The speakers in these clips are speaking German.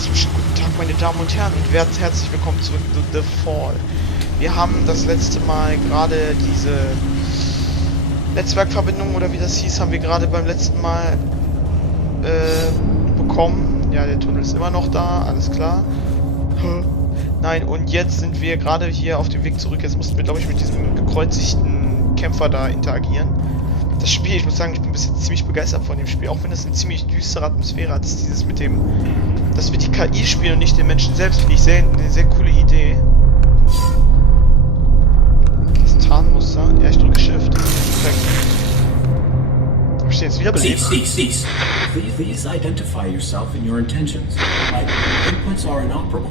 kosmischen guten Tag, meine Damen und Herren, und herzlich willkommen zurück zu The Fall. Wir haben das letzte Mal gerade diese Netzwerkverbindung, oder wie das hieß, haben wir gerade beim letzten Mal bekommen. Ja, der Tunnel ist immer noch da, alles klar. Nein, und jetzt sind wir gerade hier auf dem Weg zurück. Jetzt mussten wir, glaube ich, mit diesem gekreuzigten Kämpfer da interagieren. Das Spiel, ich muss sagen, ich bin bis jetzt ziemlich begeistert von dem Spiel, auch wenn es eine ziemlich düstere Atmosphäre hat. Das ist dieses mit dem, dass wir die KI spielen und nicht den Menschen selbst, finde ich eine sehr coole Idee. Das Tarnmuster. Ja, ich drücke Shift. Perfekt. Hab ich den jetzt wiederbelebt? Cease. Please identify yourself and your intentions. My inputs are inoperable.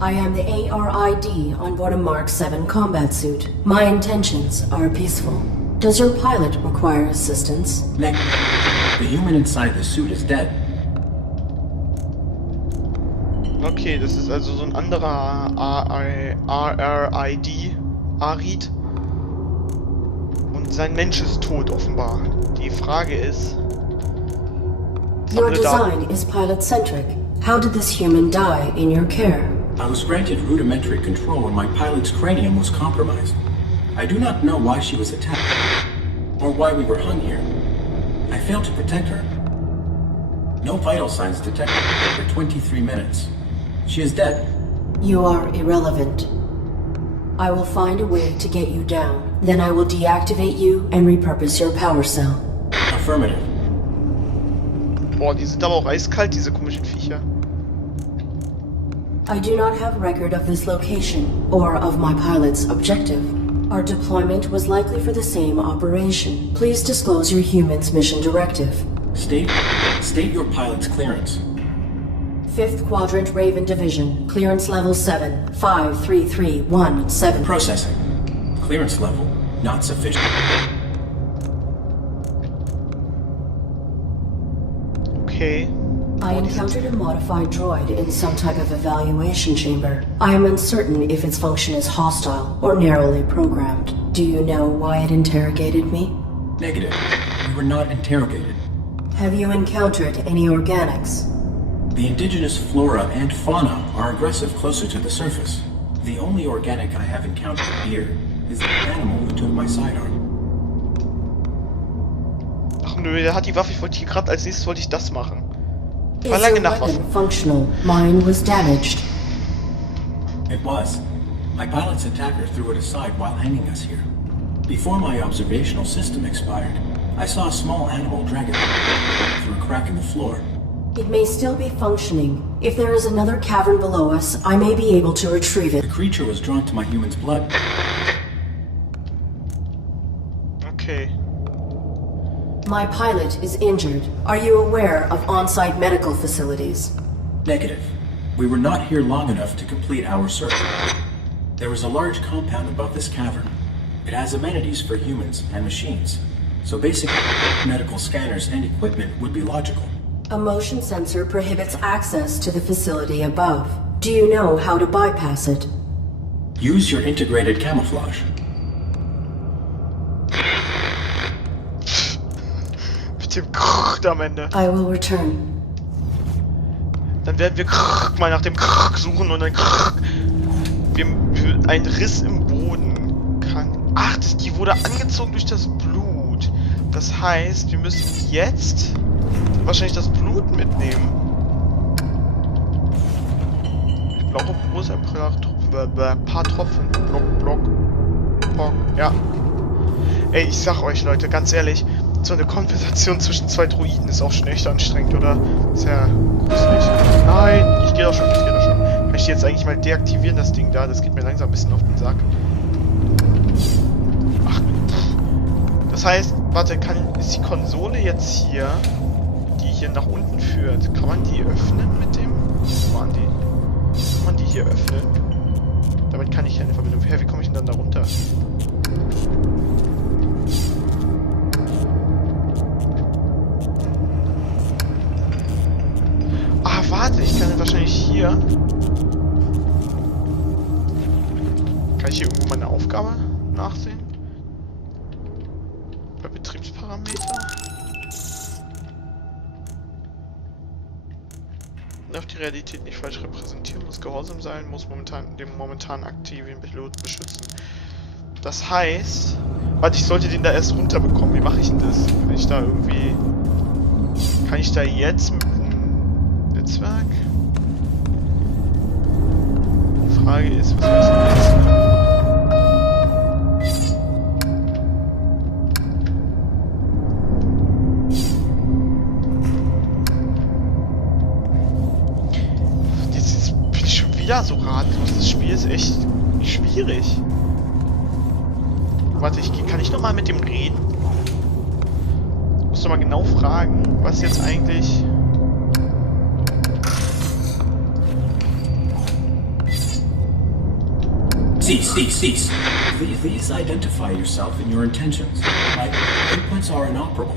I am the ARID on board a Mark 7 combat suit. My intentions are peaceful. Does your pilot require assistance? The human inside the suit is dead. Okay, das ist also so ein anderer RRID, Arid. Und sein Mensch ist tot, offenbar. Die Frage ist... Your design is pilot-centric. How did this human die in your care? I was granted rudimentary control when my pilot's cranium was compromised. I do not know why she was attacked, or why we were hung here. I failed to protect her. No vital signs detected for 23 minutes. She is dead. You are irrelevant. I will find a way to get you down. Then I will deactivate you and repurpose your power cell. Affirmative. Boah, die sind aber auch eiskalt, diese komischen Viecher. I do not have record of this location, or of my pilot's objective. Our deployment was likely for the same operation. Please disclose your human's mission directive. State your pilot's clearance. 5th Quadrant Raven Division. Clearance level 7. 53317. Processing. Clearance level not sufficient. Okay. I encountered a modified droid in some type of evaluation chamber. I am uncertain if its function is hostile or narrowly programmed. Do you know why it interrogated me? Negative. We were not interrogated. Have you encountered any organics? The indigenous flora and fauna are aggressive closer to the surface. The only organic I have encountered here is the animal who took my sidearm. Ach nö, der hat die Waffe, ich wollte hier gerade als nächstes wollte ich das machen. Is your weapon functional? Mine was damaged. It was. My pilot's attacker threw it aside while hanging us here. Before my observational system expired, I saw a small animal drag it through a crack in the floor. It may still be functioning. If there is another cavern below us, I may be able to retrieve it. The creature was drawn to my human's blood. Okay. My pilot is injured. Are you aware of on-site medical facilities? Negative. We were not here long enough to complete our search. There is a large compound above this cavern. It has amenities for humans and machines, so basic medical scanners and equipment would be logical. A motion sensor prohibits access to the facility above. Do you know how to bypass it? Use your integrated camouflage. Mit dem Krrrk am Ende. I will return. Dann werden wir mal nach dem suchen und dann ein Riss im Boden kann. Ach, die wurde angezogen durch das Blut. Das heißt, wir müssen jetzt wahrscheinlich das Blut mitnehmen. Ich brauche bloß ein paar Tropfen. Block. Ja. Ey, ich sag euch, Leute, ganz ehrlich, so eine Konversation zwischen zwei Droiden ist auch schon echt anstrengend, oder? Ist ja gruselig. Nein, ich gehe doch schon. Kann ich die jetzt eigentlich mal deaktivieren, das Ding da? Das geht mir langsam ein bisschen auf den Sack. Ach, das heißt, warte, ist die Konsole jetzt hier, die hier nach unten führt? Kann man die öffnen mit dem? Kann man die hier öffnen? Damit kann ich keine Verbindung. Wie komme ich denn dann da runter? Warte, ich kann jetzt wahrscheinlich hier... Kann ich hier irgendwo meine Aufgabe nachsehen? Bei Betriebsparameter? darf die Realität nicht falsch repräsentieren, muss gehorsam sein, muss den momentan aktiven Pilot beschützen. Das heißt... Warte, ich sollte den da erst runterbekommen. Wie mache ich denn das? Wenn ich da irgendwie... Kann ich da jetzt mit dem Netzwerk? Die Frage ist, was soll ich denn jetzt? Ja, so ratlos. Das Spiel ist echt schwierig. Warte, kann ich noch mal mit dem reden? Muss doch mal genau fragen, was jetzt eigentlich... Cease. Please identify yourself and your intentions. My inputs are inoperable.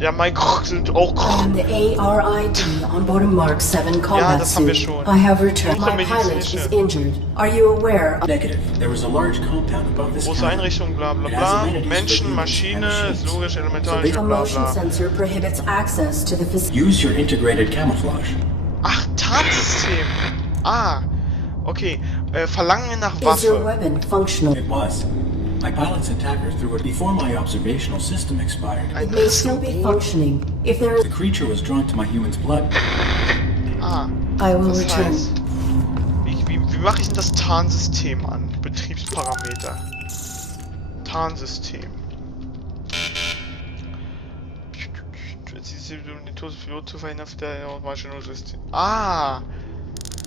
Ja, mein Krog sind auch Krog. And the ARID on board a Mark 7 combat Ja, das haben wir suit. schon. I have returned. Suche My pilot medizinische. is injured. Are you aware of... Negative. There was a large compound above this Große town. Einrichtung, bla bla bla. Menschen, Maschine, ist logisch, elementarisch, The bla motion bla. sensor prohibits access to the facility. Use your integrated camouflage. Ach, Tarnsystem. Ah, okay. Verlangen nach Is your Waffe. weapon functional? It was. My pilot's attacker threw it before my observational system expired. Ein It may still be Symbol. functioning. If there is... The creature was drawn to my human's blood. Ah, I will das return. heißt... Wie mache ich denn das Tarnsystem an? Betriebsparameter. Tarnsystem. Um den Todespilot zu verhindern, der System. Ah!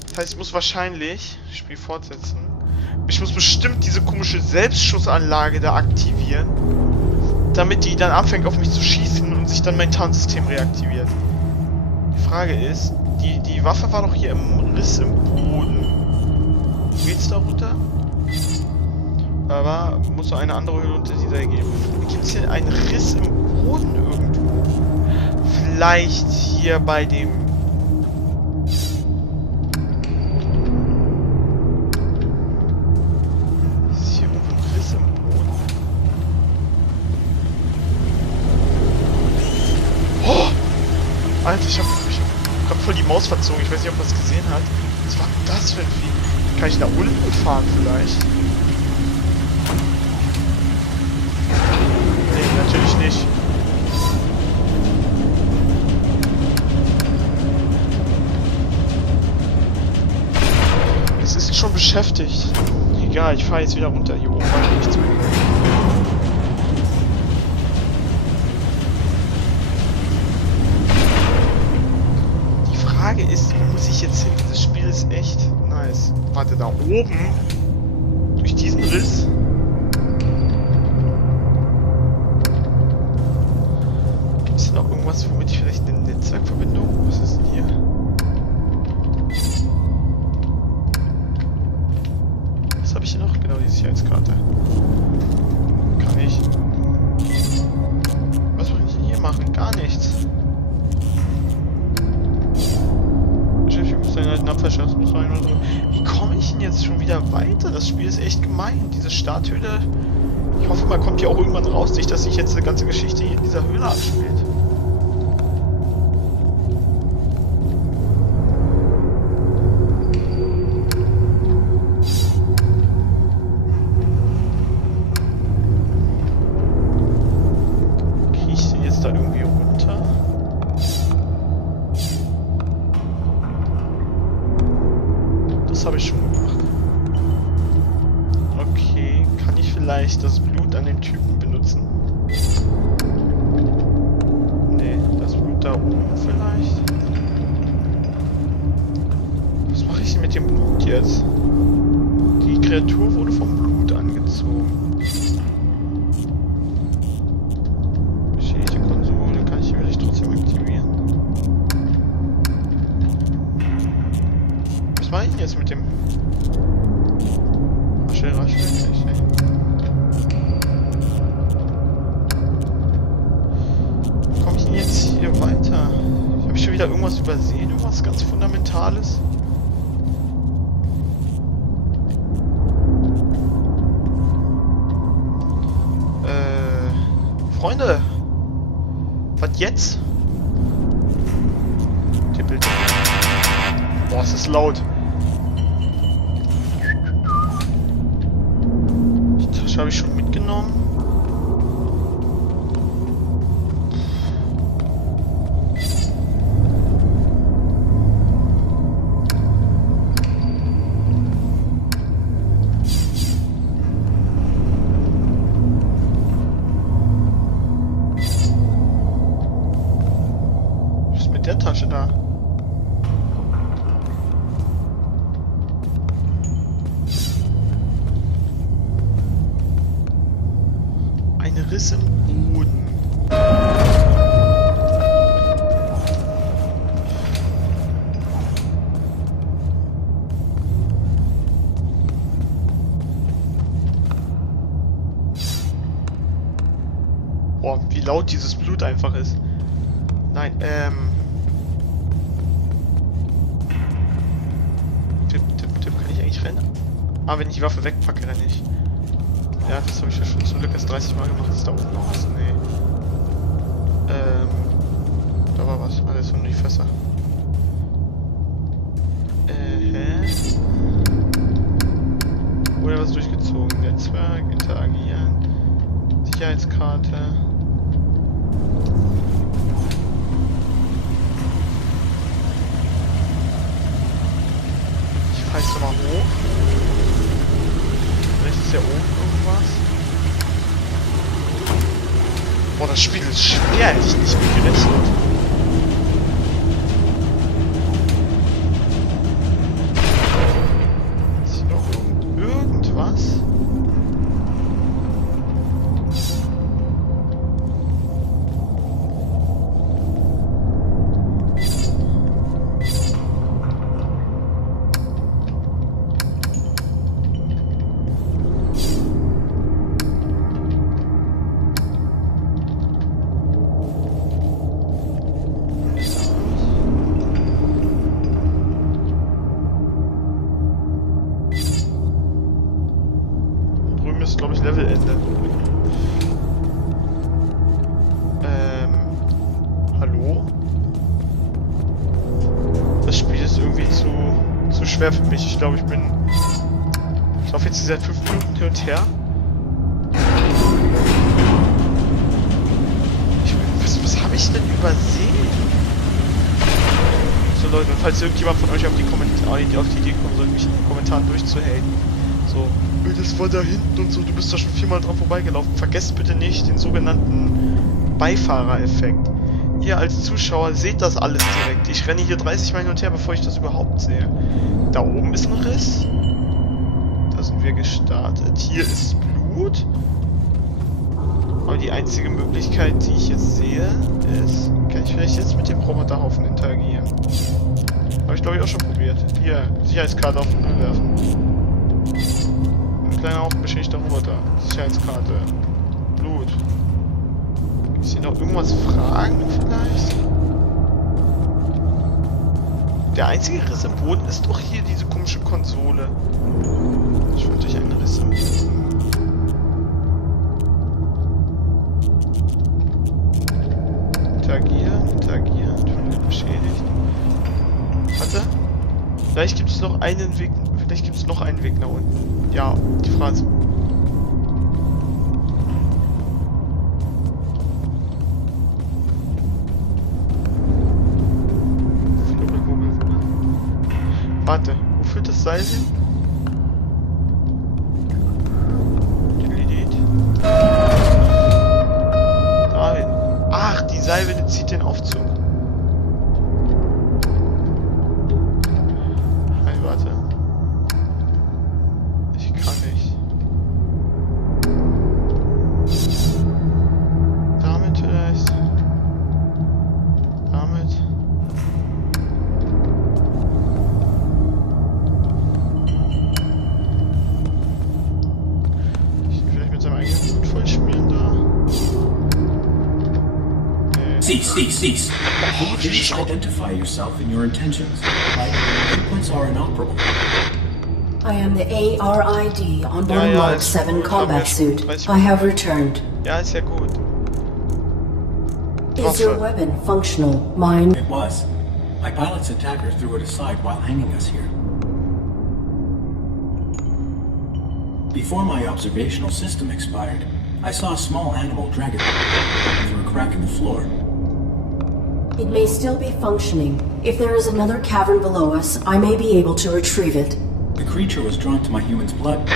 Das heißt, ich muss wahrscheinlich... Spiel fortsetzen. Ich muss bestimmt diese komische Selbstschussanlage da aktivieren, damit die dann anfängt auf mich zu schießen und sich dann mein Tarnsystem reaktiviert. Die Frage ist, die Waffe war doch hier im Riss im Boden. Geht's da runter? Aber muss noch eine andere Höhle unter dieser geben. Gibt es hier einen Riss im Boden irgendwo? Vielleicht hier bei dem... Alter, ich hab grad voll die Maus verzogen. Ich weiß nicht, ob man es gesehen hat. Was war denn das für ein Vieh? Kann ich nach unten fahren vielleicht? Nee, natürlich nicht. Es ist schon beschäftigt. Egal, ich fahre jetzt wieder runter. Hier oben war nichts mehr. Die Frage ist, wo muss ich jetzt hin? Das Spiel ist echt nice. Warte, da oben? Durch diesen Riss? Gibt es noch irgendwas, womit ich vielleicht eine Netzwerkverbindung? Was ist denn hier? Was habe ich hier noch? Genau, die Sicherheitskarte. Kann ich... Was soll ich denn hier machen? Gar nichts. Wie komme ich denn jetzt schon wieder weiter? Das Spiel ist echt gemein. Diese Starthöhle. Ich hoffe, man kommt hier auch irgendwann raus, nicht, dass sich jetzt die ganze Geschichte hier in dieser Höhle abspielt. Kriege ich den jetzt da irgendwie runter? Das habe ich schon gemacht. Okay, kann ich vielleicht das Blut an dem Typen benutzen? Nee, das Blut da oben vielleicht? Was mache ich denn mit dem Blut jetzt? Die Kreatur wurde vom Blut angezogen. Beschädigte Konsole, kann ich die vielleicht trotzdem aktivieren? Was mache ich denn jetzt mit dem? Raschel, nicht, ne? Wie komme ich denn jetzt hier weiter? Habe ich schon wieder irgendwas übersehen? Irgendwas ganz Fundamentales? Freunde! Was jetzt? Tippelt. es ist laut. Die Tasche habe ich schon mitgenommen. Was ist mit der Tasche da? Riss im Boden. Boah, wie laut dieses Blut einfach ist. Nein, Tipp, kann ich eigentlich rennen? Ah, wenn ich die Waffe wegpacke, renne ich. Ja, das habe ich ja schon zum Glück erst 30 Mal gemacht. Ist da unten noch was? Nee. Da war was. Alles nur die Fässer. Oder was durchgezogen? Netzwerk, interagieren. Sicherheitskarte. Ich fahre jetzt nochmal hoch. Vielleicht ist ja oben irgendwas. Boah, das Spiel ist schwer, hätte ich nicht mit gerechnet. Ist hier noch irgendwas? Ist, glaube ich, Levelende. Hallo? Das Spiel ist irgendwie zu schwer für mich. Ich glaube, ich laufe jetzt seit 5 Minuten hin und her. Was habe ich denn übersehen? So Leute, und falls irgendjemand von euch auf die Idee kommen soll, mich in den Kommentaren durchzuhaten. So, das war da hinten und so, du bist da schon 4-mal dran vorbeigelaufen. Vergesst bitte nicht den sogenannten Beifahrereffekt. Ihr als Zuschauer seht das alles direkt. Ich renne hier 30 Mal hin und her, bevor ich das überhaupt sehe. Da oben ist ein Riss. Da sind wir gestartet. Hier ist Blut. Aber die einzige Möglichkeit, die ich jetzt sehe, ist... Kann ich vielleicht jetzt mit dem Roboterhaufen interagieren? Habe ich, glaube ich, auch schon probiert. Hier, Sicherheitskarte auf den Müll werfen. Ein kleiner Haufen beschädigter Roboter. Sicherheitskarte. Blut. Ist hier noch irgendwas fragen vielleicht? Der einzige Riss im Boden ist doch hier diese komische Konsole. Ich wollte euch einen Riss im Boden. Interagieren. Beschädigt. Warte. Vielleicht gibt es noch einen Weg. Vielleicht gibt es noch einen Weg nach unten. Ja, die Frage. Warte, wo führt das Seil hin? Dahin. Ach, die Seilwinde zieht den Aufzug. Nein, warte. Ich kann nicht. Damit vielleicht. Damit. Cease. Please identify yourself and your intentions. My inputs are inoperable. I am the ARID on board Mark 7 combat suit. I have returned. Ja, ist ja gut. Is your weapon functional? Mine. It was. My pilot's attacker threw it aside while hanging us here. Before my observational system expired, I saw a small animal drag it through a crack in the floor. It may still be functioning. If there is another cavern below us, I may be able to retrieve it. The creature was drawn to my human's blood.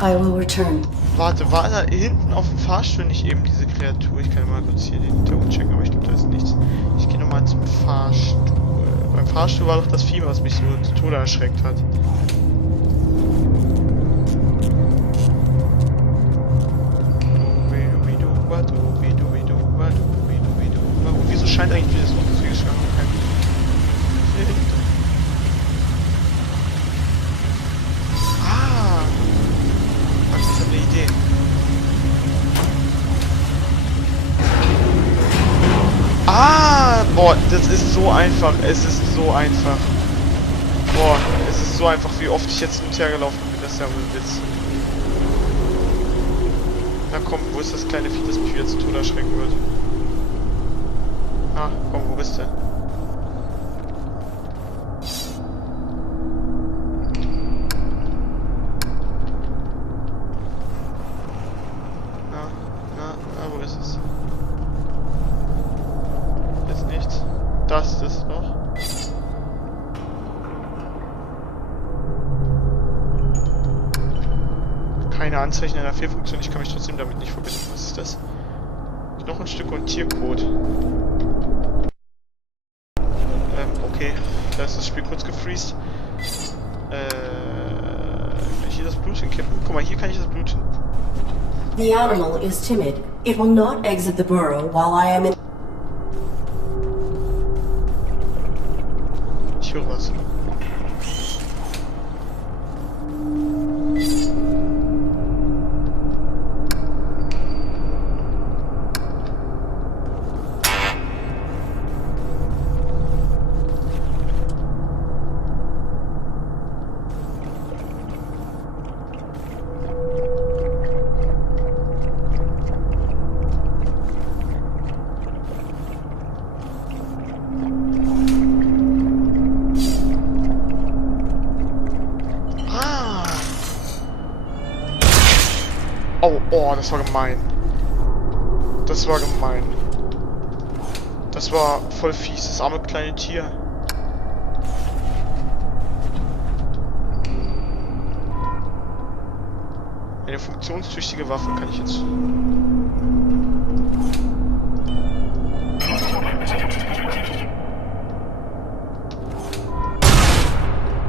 I will return. Warte, war da hinten auf dem Fahrstuhl nicht eben diese Kreatur? Ich kann mal kurz hier den Hintergrund checken, aber ich glaube, da ist nichts. Ich gehe nochmal zum Fahrstuhl. Beim Fahrstuhl war doch das Vieh, was mich so zu Tode erschreckt hat. Und wieso scheint eigentlich wieder das Unterschied? Ah! Das ist eine Idee. Ah! Boah, das ist so einfach. Es ist so einfach. Boah, es ist so einfach, wie oft ich jetzt hin und her gelaufen bin. Das ist ja wohl ein Witz. Na komm, wo ist das kleine Vieh, das mich wieder zu Tode erschrecken wird? Ah, komm, wo bist du? Na, wo ist es? Ist nichts. Das ist es noch. Keine Anzeichen einer Fehlfunktion, ich kann mich trotzdem damit nicht verbinden. Was ist das? Knochenstücke und Tiercode. Okay, da ist das Spiel kurz gefreezed. Kann ich hier das Blut hinkippen? Guck mal, hier kann ich das Blut hin. The animal is timid. It will not exit the burrow while I am in... Ich höre was. Oh, das war gemein. Das war gemein. Das war voll fies, das arme kleine Tier. Eine funktionstüchtige Waffe kann ich jetzt...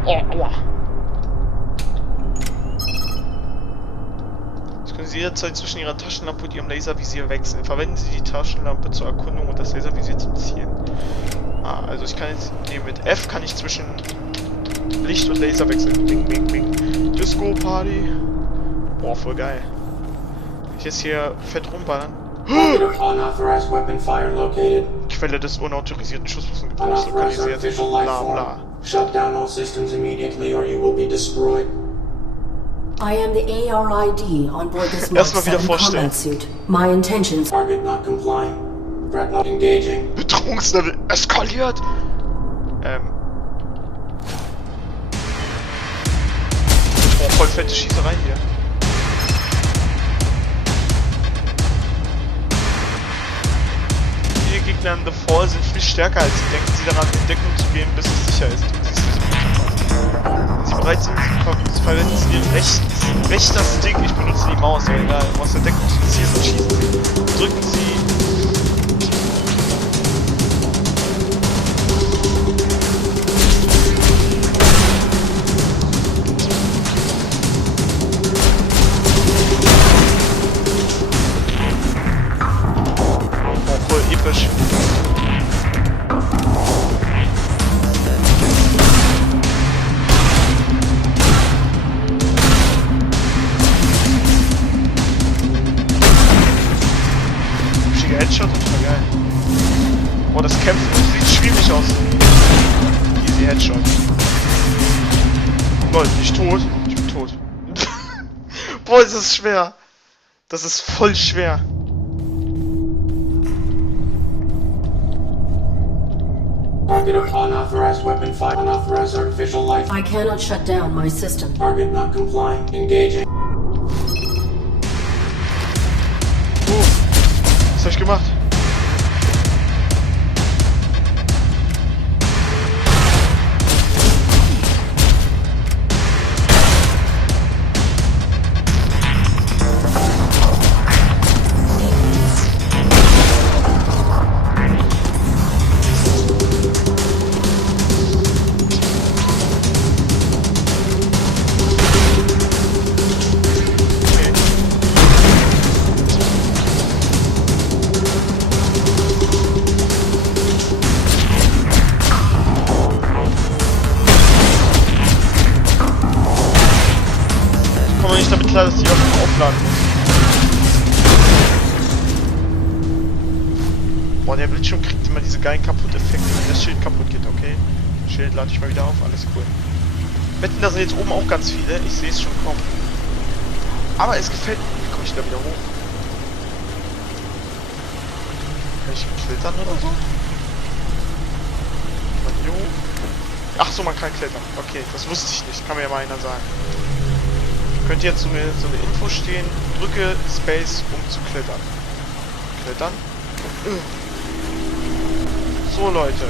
Oh, aua. Sie jederzeit zwischen Ihrer Taschenlampe und Ihrem Laservisier wechseln. Verwenden Sie die Taschenlampe zur Erkundung und das Laservisier zum Zielen. Ah, also ich kann jetzt... Ne, mit F kann ich zwischen Licht und Laser wechseln. Bing, bing, bing. Disco Party. Boah, voll geil. Ich jetzt hier fett rumballern. Quelle des unautorisierten Schusswaffengebrauchs lokalisiert. Bla bla. Shut down all systems immediately or you will be destroyed. I am the ARID on board this Mark Erstmal wieder 7 vorstellen. combat suit. My intentions... Target not complying. Threat not engaging. Bedrohungslevel eskaliert. Oh, voll fette Schießerei hier. Viele Gegner in The Fall sind viel stärker als sie. Denken Sie daran, in Deckung zu gehen, bis es sicher ist. Und Sie es wenn Sie bereit sind, verwenden Sie Ihren rechter Stick. Ich benutze die Maus, aber egal. Um aus der Deckung zu zielen und schießen. Drücken Sie... Oh, voll episch. Headshot, das war geil. Boah, das Kämpfen sieht schwierig aus. Easy Headshot. Lol, nicht tot. Ich bin tot. Boah, ist das schwer. Das ist voll schwer. Target of unauthorized weapon file. Unauthorized artificial life. I cannot shut down my system. Target not complying. Engaging. Was hab ich gemacht? Nicht damit klar, dass die auch aufladen muss. Boah, der Bildschirm kriegt immer diese geilen Kaputteffekte, wenn das Schild kaputt geht, okay? Schild lade ich mal wieder auf, alles cool. Wetten, da sind jetzt oben auch ganz viele, ich sehe es schon kommen. Aber es gefällt mir, wie komme ich da wieder hoch? Kann ich klettern oder so? Mal hier hoch? Ach so, man kann klettern, okay, das wusste ich nicht, kann mir ja mal einer sagen. Könnte jetzt so eine Info stehen, drücke Space, um zu klettern. Klettern. So Leute,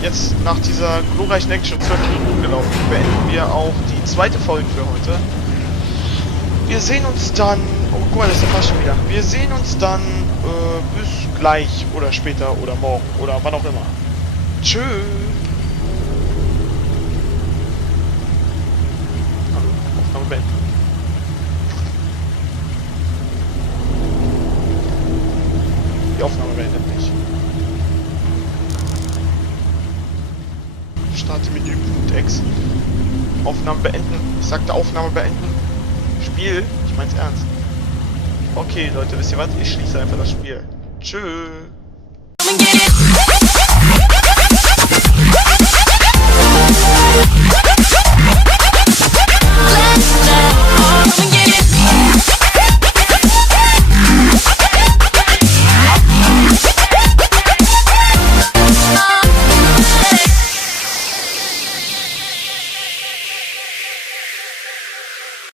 jetzt nach dieser glorreichen Action 12 Minuten rumgelaufen, beenden wir auch die zweite Folge für heute. Wir sehen uns dann, oh guck mal, das ist der Fass schon wieder. Wir sehen uns dann bis gleich oder später oder morgen oder wann auch immer. Tschüss. Hallo, Aufnahme beenden. Die Aufnahme beendet nicht. Startmenü, X. Aufnahme beenden. Ich sagte Aufnahme beenden. Spiel. Ich mein's ernst. Okay, Leute, wisst ihr was? Ich schließe einfach das Spiel. Tschüss.